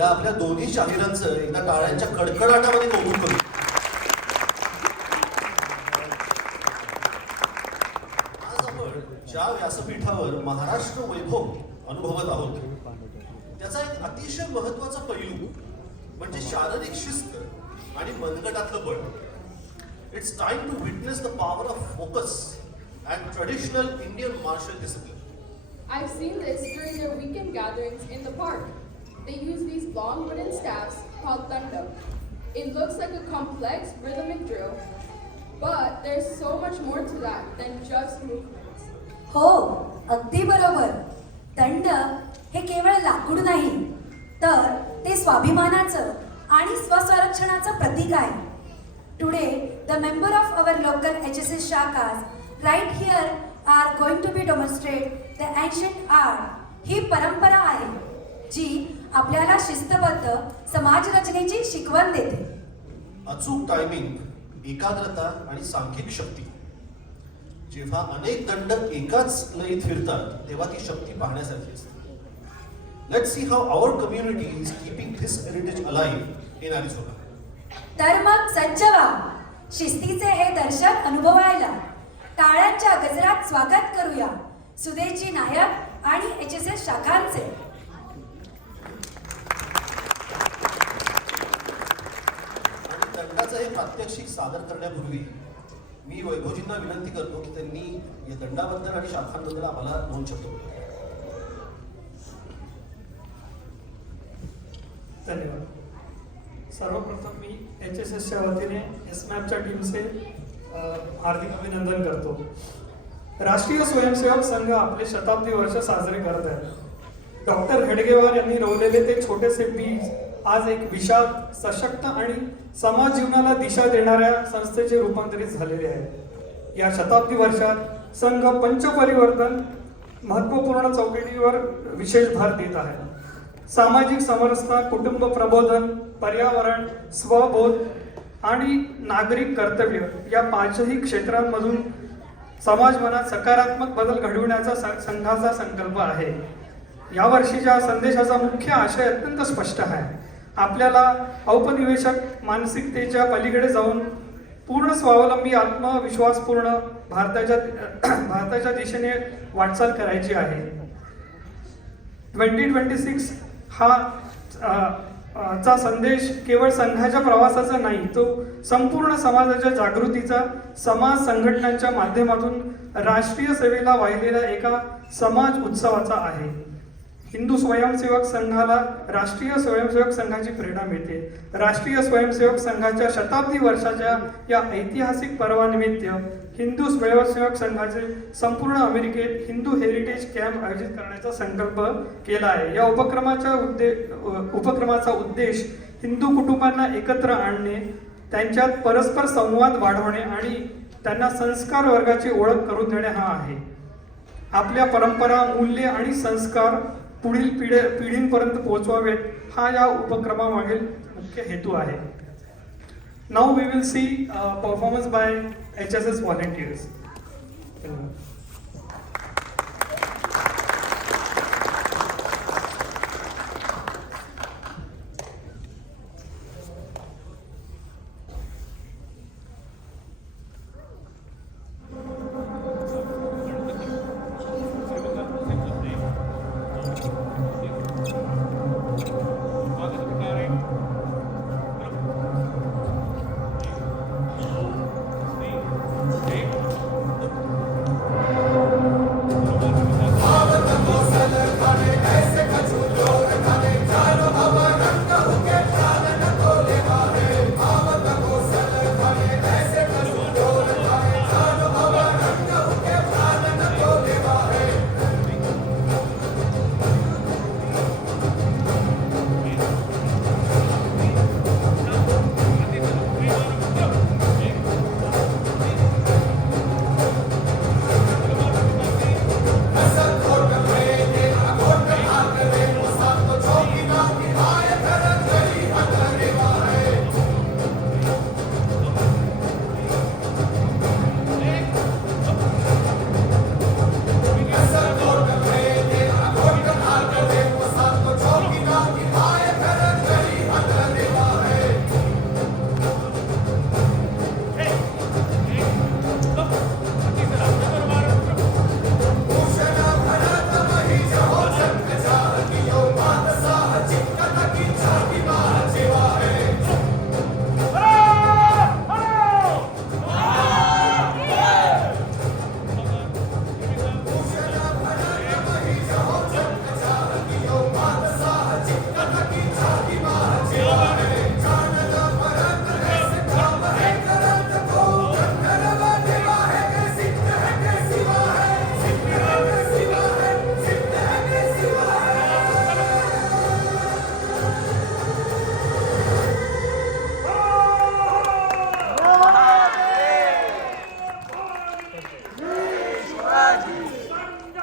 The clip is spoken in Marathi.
या आपल्या दोन्ही शाहिरांचं एकदा टाळ्यांच्या कडकडाटामध्ये कौतुक करू. आज आपण ज्या व्यासपीठावर महाराष्ट्र वैभव अनुभवत आहोत त्याचा एक अतिशय महत्त्वाचा पैलू म्हणजे शारीरिक शिस्त आणि मनगटातलं बळ. It's time to witness the power of focus and traditional Indian martial discipline. I've seen this during their weekend gatherings in the park. They use these long wooden staffs called danda. It looks like a complex rhythmic drill, but there's so much more to that than just movements. हो, अगदी बरोबर. दंड हे केवळ लाकूड नाही, तर ते स्वाभिमानाचं आणि स्वसंरक्षणाचं प्रतीक आहे. Today, the member of our local HSS Shakas right here are going to be demonstrate the ancient art. ही परंपरा आहे जी आपल्याला शिस्तबद्ध समाज रचनेची शिकवण देते. अचूक टायमिंग, एकाग्रता आणि सांख्यिक शक्ती. जेव्हा अनेक दंड एकाच लयीत फिरतात तेव्हा ती शक्ती पाहण्यासारखी असते. Let's see how our community is keeping this heritage alive in Arizona. तर मग सज्ज व्हा, शिस्तीचे हे दर्शन अनुभवायला. टाळ्यांच्या गजरात स्वागत करूया सुदेशजी नायक आणि HSS शाखांचे. आणि दंडाचं हे प्रात्यक्षिक सादर करण्यापूर्वी मी वैभवजींना विनंती करतो की त्यांनी या दंडाबद्दल आणि शाखांबद्दल आम्हाला 2 शब्द बोलावे. धन्यवाद. सर्वप्रथम मी HSSच्या वतीने SMAPच्या टीमचे हार्दिक अभिनंदन करतो. राष्ट्रीय स्वयंसेवक संघ आपले शताब्दी वर्ष साजरे करत आहे. डॉक्टर हेडगेवार यांनी रोवलेले ते छोटेसे बीज आज एक विशाल, सशक्त आणि समाज जीवनाला दिशा देणाऱ्या संस्थेचे रूपांतरित झालेले आहे. या शताब्दी वर्षात संघ पंचपरिवर्तन महत्त्वपूर्ण चौकटीवर विशेष भर देत आहे. सामाजिक समरसता, कुटुंब प्रबोधन, पर्यावरण, स्वबोध आणि नागरिक कर्तव्य या 5ही क्षेत्रांमधून समाज मनात सकारात्मक बदल घडविण्याचा संघाचा संकल्प आहे. या वर्षीच्या संदेशाचा मुख्य आशय अत्यंत स्पष्ट आहे. आपल्याला औपनिवेशक मानसिकतेच्या पलीकडे जाऊन पूर्ण स्वावलंबी, आत्मविश्वासपूर्ण भारताच्या दिशेने वाटचाल करायची आहे. 2026 चा संदेश केवळ संघाच्या प्रवासाचा नाही, तो संपूर्ण समाजाच्या जागृतीचा, समाज संघटनांच्या माध्यमातून राष्ट्रीय सेवेला वाहिलेल्या एका समाज उत्सवाचा आहे. हिंदू स्वयंसेवक संघाला राष्ट्रीय स्वयंसेवक संघाची प्रेरणा मिळते. राष्ट्रीय स्वयंसेवक संघाच्या शताब्दी वर्षाच्या या ऐतिहासिक पर्वानिमित्त हिंदू स्वयंसेवक संघाचे संपूर्ण अमेरिकेत हिंदू हेरिटेज कॅम्प आयोजित करण्याचा संकल्प केला आहे. या उपक्रमाचा उद्देश हिंदू कुटुंबांना एकत्र आणणे, त्यांच्यात परस्पर संवाद वाढवणे आणि त्यांना संस्कार वर्गाची ओळख करून देणे हा आहे. आपल्या परंपरा, मूल्ये आणि संस्कार पुढील पिढींपर्यंत पोहोचवावेत हा या उपक्रमामागील मुख्य हेतू आहे. Now we will see performance by HSS volunteers.